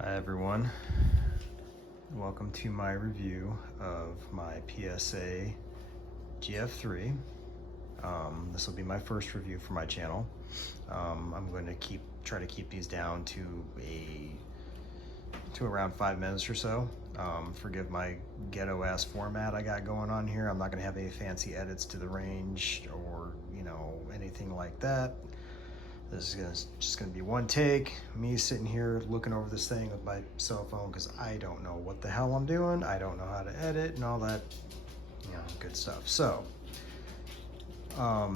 Hi everyone, welcome to my review of my PSA gf3. This will be my first review for my channel. I'm going to try to keep these down to around 5 minutes or so. Forgive my ghetto ass format I got going on here. I'm not going to have any fancy edits to the range or anything like that. This is just gonna be one take, me sitting here looking over this thing with my cell phone because I don't know what the hell I'm doing. I don't know how to edit and all that, good stuff. So, I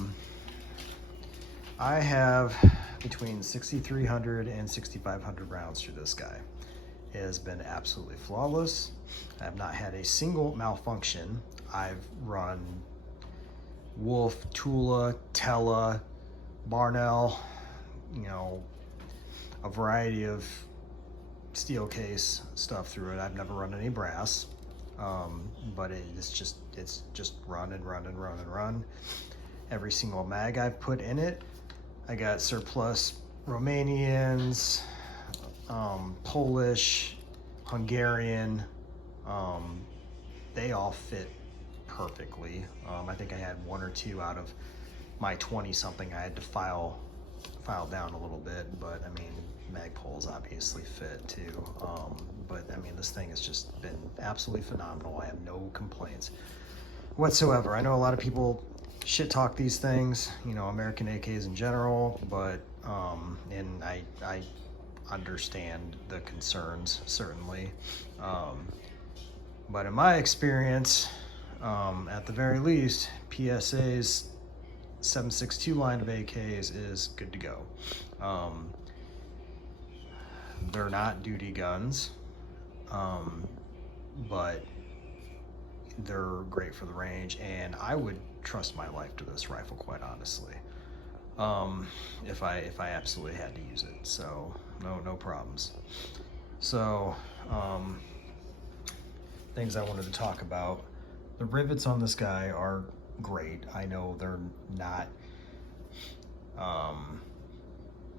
have between 6,300 and 6,500 rounds through this guy. It has been absolutely flawless. I have not had a single malfunction. I've run Wolf, Tula, Tella, Barnell, a variety of steel case stuff through it. I've never run any brass, but it's just run and run and run and run. Every single mag I've put in it, I got surplus Romanians, Polish, Hungarian. They all fit perfectly. I think I had one or two out of my 20 something I had to file down a little bit, but I mean, Magpoles obviously fit too. But I mean, this thing has just been absolutely phenomenal. I have no complaints whatsoever. I know a lot of people shit talk these things, American AKs in general, but and I understand the concerns, certainly. But in my experience, at the very least, PSA's 7.62 line of AKs is good to go. They're not duty guns, but they're great for the range, and I would trust my life to this rifle, quite honestly, if I absolutely had to use it. So no problems. So things I wanted to talk about. The rivets on this guy are great. I know they're not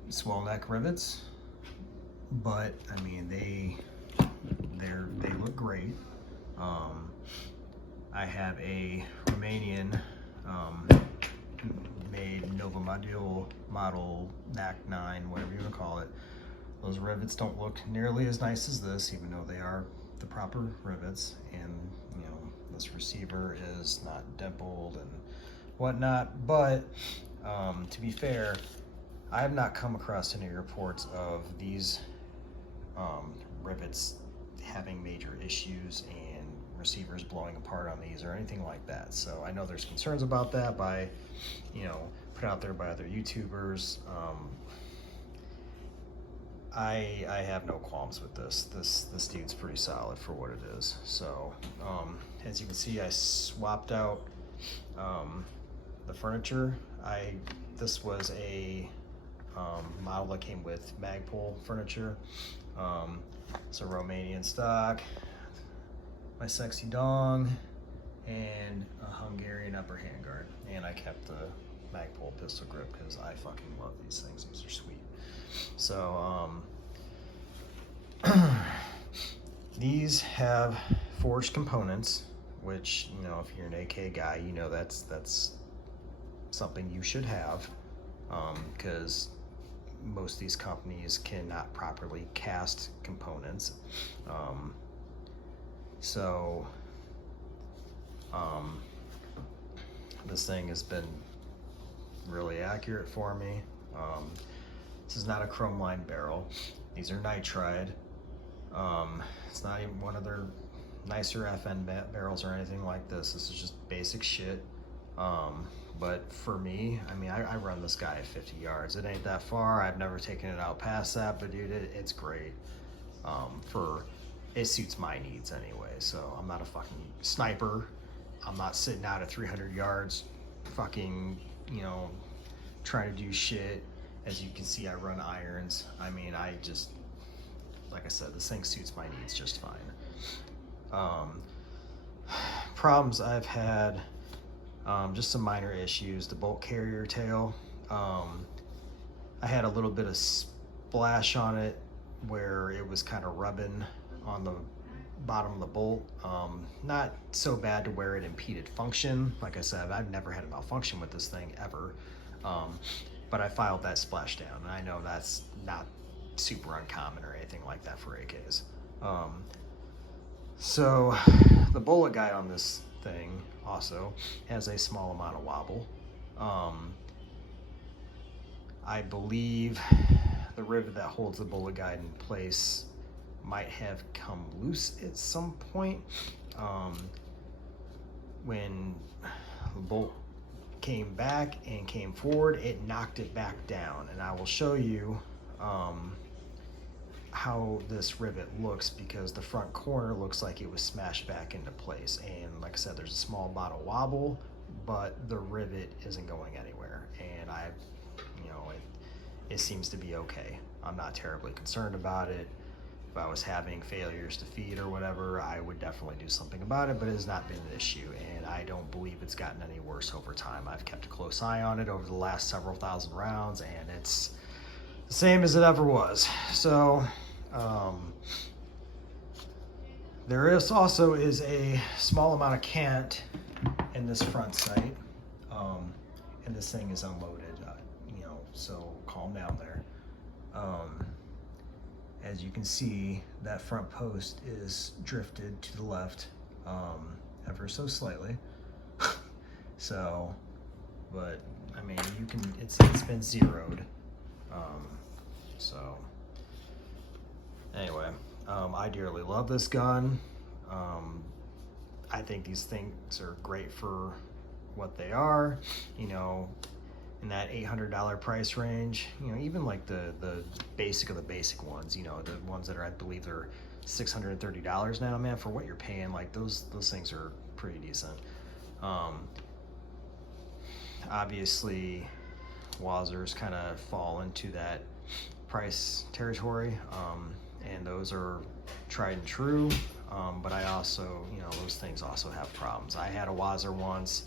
swell neck rivets, but I mean they look great. I have a Romanian made Nova model NAC 9, whatever you want to call it. Those rivets don't look nearly as nice as this, even though they are the proper rivets, and this receiver is not dimpled and whatnot. But to be fair, I have not come across any reports of these rivets having major issues and receivers blowing apart on these or anything like that. So I know there's concerns about that by put out there by other YouTubers. I have no qualms with this. This dude's pretty solid for what it is. So as you can see, I swapped out the furniture. This was a model that came with Magpul furniture. So Romanian stock, my sexy dong, and a Hungarian upper handguard. And I kept the Magpul pistol grip because I fucking love these things. These are sweet. So these have forged components, which if you're an AK guy, that's something you should have, because most of these companies cannot properly cast components. This thing has been really accurate for me. This is not a chrome line barrel. These are nitride. It's not even one of their nicer FN barrels or anything like this. This is just basic shit. But for me, I mean, I run this guy at 50 yards. It ain't that far. I've never taken it out past that, but dude, it's great. It suits my needs anyway. So I'm not a fucking sniper. I'm not sitting out at 300 yards, fucking, trying to do shit. As you can see, I run irons. I mean, like I said, this thing suits my needs just fine. Problems I've had, just some minor issues. The bolt carrier tail, I had a little bit of splash on it where it was kind of rubbing on the bottom of the bolt. Not so bad to where it impeded function. Like I said, I've never had a malfunction with this thing ever. But I filed that splash down, and I know that's not super uncommon or anything like that for AKs. So the bullet guide on this thing also has a small amount of wobble. I believe the rivet that holds the bullet guide in place might have come loose at some point. When the bolt came back and came forward, it knocked it back down, and I will show you how this rivet looks, because the front corner looks like it was smashed back into place, and like I said, there's a small amount of wobble, but the rivet isn't going anywhere, and it seems to be okay. I'm not terribly concerned about it. If I was having failures to feed or whatever, I would definitely do something about it, but it has not been an issue, and I don't believe it's gotten any worse over time. I've kept a close eye on it over the last several thousand rounds, and it's the same as it ever was. So there is also a small amount of cant in this front sight, and this thing is unloaded, so calm down there. As you can see, that front post is drifted to the left ever so slightly. So, but I mean, it's been zeroed. So anyway, I dearly love this gun. I think these things are great for what they are, in that $800 price range. Even like the basic of the basic ones, the ones that are, I believe they're $630 now, man, for what you're paying. Like those things are pretty decent. Obviously Wazers kind of fall into that price territory, and those are tried and true, but I also, those things also have problems. I had a Wazer once.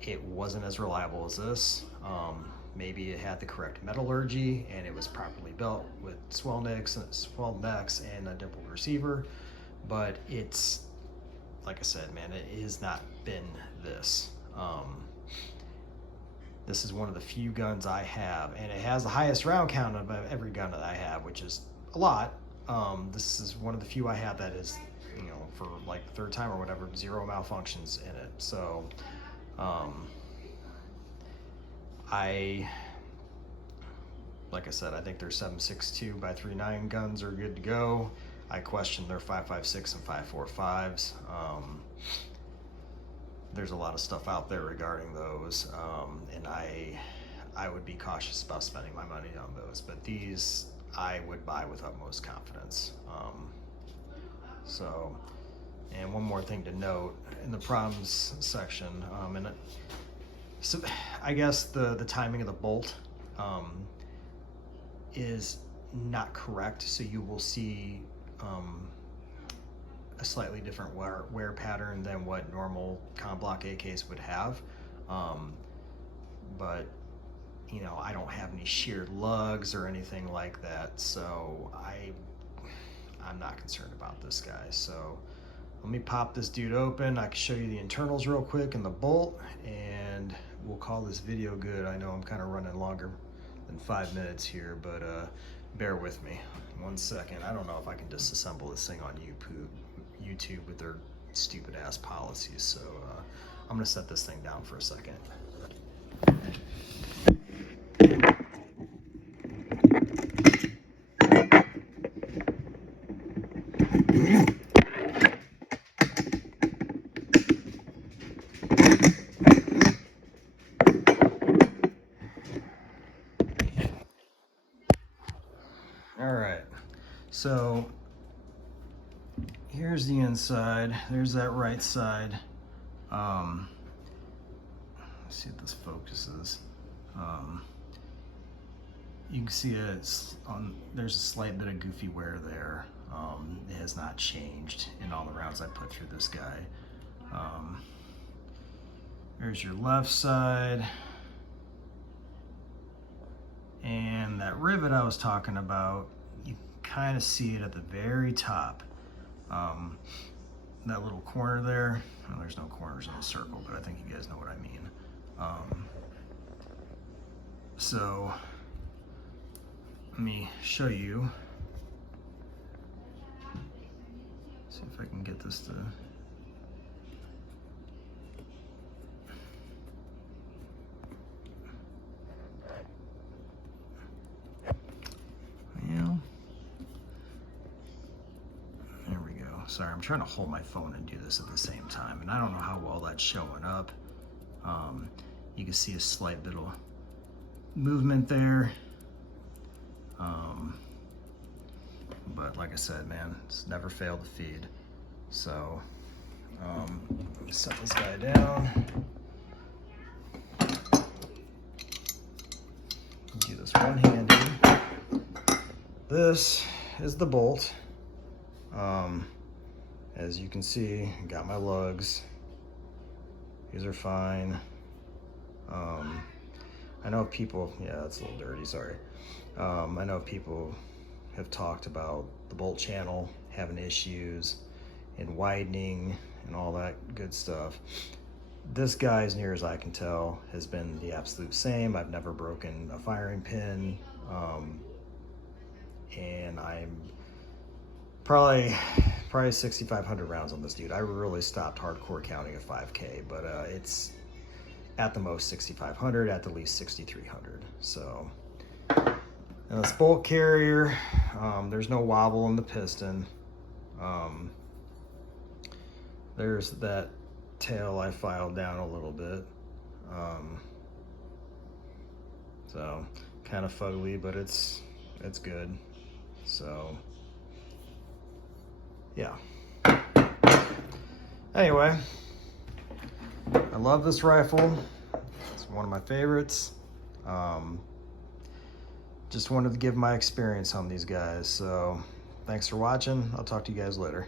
It wasn't as reliable as this. Maybe it had the correct metallurgy and it was properly built with swell necks and a dimpled receiver, but it's, like I said, man, it has not been this. This is one of the few guns I have, and it has the highest round count of every gun that I have, which is a lot. This is one of the few I have that is, for like the third time or whatever, 0 malfunctions in it. So like I said, I think their 7.62 by 3.9 guns are good to go. I question their 5.56 and 5.45s. There's a lot of stuff out there regarding those, and I would be cautious about spending my money on those, but these I would buy with utmost confidence. And one more thing to note in the problems section, so I guess the timing of the bolt is not correct, so you will see a slightly different wear pattern than what normal Comblock AKs would have. But I don't have any sheared lugs or anything like that, so I'm not concerned about this guy. So let me pop this dude open. I can show you the internals real quick and the bolt, and we'll call this video good. I know I'm kind of running longer than 5 minutes here, but bear with me 1 second. I don't know if I can disassemble this thing on YouTube with their stupid ass policies, so I'm gonna set this thing down for a second. All right, so here's the inside. There's that right side. Let's see if this focuses. You can see there's a slight bit of goofy wear there. It has not changed in all the rounds I put through this guy. There's your left side. And that rivet I was talking about, you kind of see it at the very top. That little corner there, well, there's no corners in the circle, but I think you guys know what I mean. So let me show you. See if I can get this to. Well, there we go. Sorry, I'm trying to hold my phone and do this at the same time, and I don't know how well that's showing up. You can see a slight bit of movement there. But like I said, man, it's never failed to feed. So let me set this guy down. Do this one-handed. This is the bolt. As you can see, got my lugs. These are fine. I know people, yeah, that's a little dirty, sorry. I know people have talked about the bolt channel having issues and widening and all that good stuff. This guy, as near as I can tell, has been the absolute same. I've never broken a firing pin. And I'm probably 6,500 rounds on this dude. I really stopped hardcore counting at 5K, but it's at the most 6,500, at the least 6,300. So, and this bolt carrier, there's no wobble in the piston. There's that tail I filed down a little bit. So kind of fugly, but it's good. So yeah. Anyway, I love this rifle. It's one of my favorites. Just wanted to give my experience on these guys. So thanks for watching. I'll talk to you guys later.